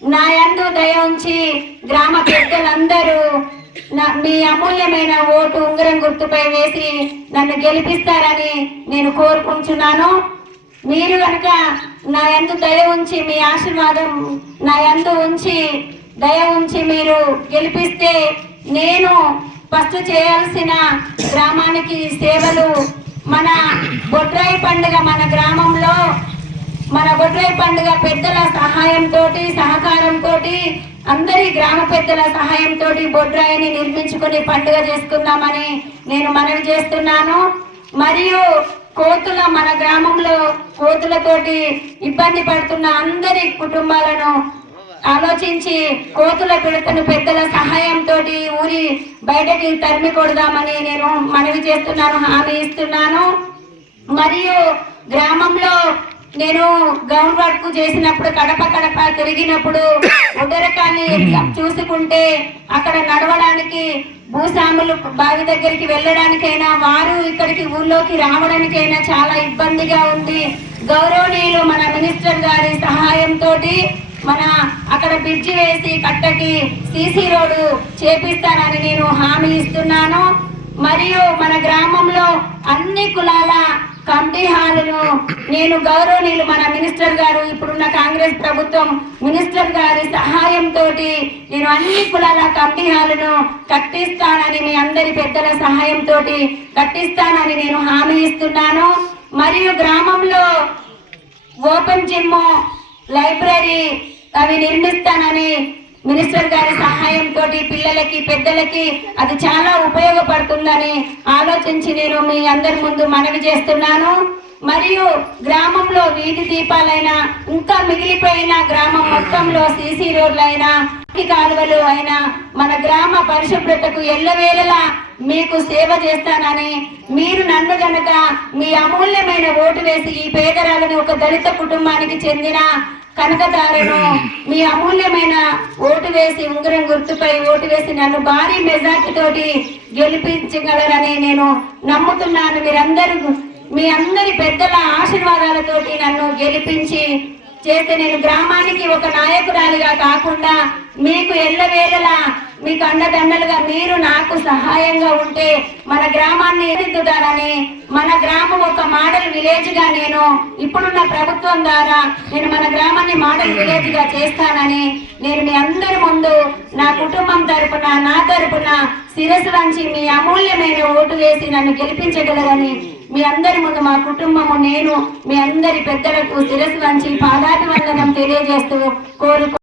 నా యందు దయ ఉంచి గ్రామ పెద్దలందరూ మీ అమూల్యమైన ఓటు ఉంగరం గుర్తుపై వేసి నన్ను గెలిపిస్తారని నేను కోరుకుంటున్నాను. మీరు కనుక నా యందు దయ ఉంచి మీ ఆశీర్వాదం నా యందు ఉంచి దయ ఉంచి మీరు గెలిపిస్తే నేను ఫస్ట్ చేయాల్సిన గ్రామానికి సేవలు మన బొడ్రాయి పండుగ మన గ్రామంలో మన బొడ్రాయి పండుగ పెద్దల సహాయంతో సహకారంతో అందరి గ్రామ పెద్దల సహాయంతో బొడ్రాయిని నిర్మించుకుని పండుగ చేసుకుందామని నేను మనవి చేస్తున్నాను. మరియు కోతుల మన గ్రామంలో కోతులతోటి ఇబ్బంది పడుతున్న అందరి కుటుంబాలను ఆలోచించి కోతుల పిడతను పెద్దల సహాయంతో ఊరి బయటకి తరిమి కొడదామని నేను మనవి చేస్తున్నాను, హామీ ఇస్తున్నాను. మరియు గ్రామంలో నేను గ్రౌండ్ వర్క్ చేసినప్పుడు కడప కడప తిరిగినప్పుడు ఉదరకాన్ని చూసుకుంటే అక్కడ నడవడానికి భూస్వాములు బావి దగ్గరికి వెళ్ళడానికైనా వారు ఇక్కడికి ఊళ్ళోకి రావడానికైనా చాలా ఇబ్బందిగా ఉంది. గౌరవనీయులు మన మినిస్టర్ గారి సహాయంతో మన అక్కడ బ్రిడ్జి వేసి కట్టకి సీసీ రోడ్డు చేపిస్తానని నేను హామీ ఇస్తున్నాను. మరియు మన గ్రామంలో అన్ని కులాల కమిటీ హాలును నేను గౌరవనీయులు మన మినిస్టర్ గారు ఇప్పుడున్న కాంగ్రెస్ ప్రభుత్వం మినిస్టర్ గారి సహాయంతో నేను అన్ని కులాల కమిటీ హాలును కట్టిస్తానని మీ అందరి పెద్దల సహాయంతో కట్టిస్తానని నేను హామీ ఇస్తున్నాను. మరియు గ్రామంలో ఓపెన్ జిమ్ లైబ్రరీ అవి నిర్మిస్తానని మినిస్టర్ గారి సహాయంతో పిల్లలకి పెద్దలకి అది చాలా ఉపయోగపడుతుందని ఆలోచించి నేను మీ అందరి ముందు మనవి చేస్తున్నాను. మరియు గ్రామంలో వీధి దీపాలైనా ఇంకా మిగిలిపోయిన గ్రామం మొత్తంలో సీసీ రోడ్లైనా కాలువలు అయినా మన గ్రామ పరిశుభ్రతకు ఎల్లవేళలా మీకు సేవ చేస్తానని మీరు నన్ను గనక మీ అమూల్యమైన ఓటు వేసి ఈ పేదరాలని ఒక దళిత కుటుంబానికి చెందిన కనకదారును మీ అమూల్యమైన ఓటు వేసి ఉంగరం గుర్తుపై ఓటు వేసి నన్ను భారీ మెజార్టీ తోటి గెలిపించగలరని నేను నమ్ముతున్నాను. మీరందరూ మీ అందరి పెద్దల ఆశీర్వాదాలతోటి నన్ను గెలిపించి చేస్తే నేను గ్రామానికి ఒక నాయకురాలిగా కాకుండా మీకు ఎల్లవేళలా మీకు అండదండలుగా మీరు నాకు సహాయంగా ఉంటే మన గ్రామాన్ని ఎదుగుతారని మన గ్రామం ఒక మోడల్ విలేజ్ గా నేను ఇప్పుడున్న ప్రభుత్వం ద్వారా నేను మన గ్రామాన్ని మోడల్ విలేజ్ గా చేస్తానని నేను మీ అందరి ముందు నా కుటుంబం తరపున నా తరపున శిరస్సు వంచి మీ అమూల్యమైన ఓటు వేసి నన్ను గెలిపించగలరని మీ అందరి ముందు మా కుటుంబము నేను మీ అందరి పెద్దలకు శిరస్సు వంచి పాదాభివందనం తెలియజేస్తూ కోరుకు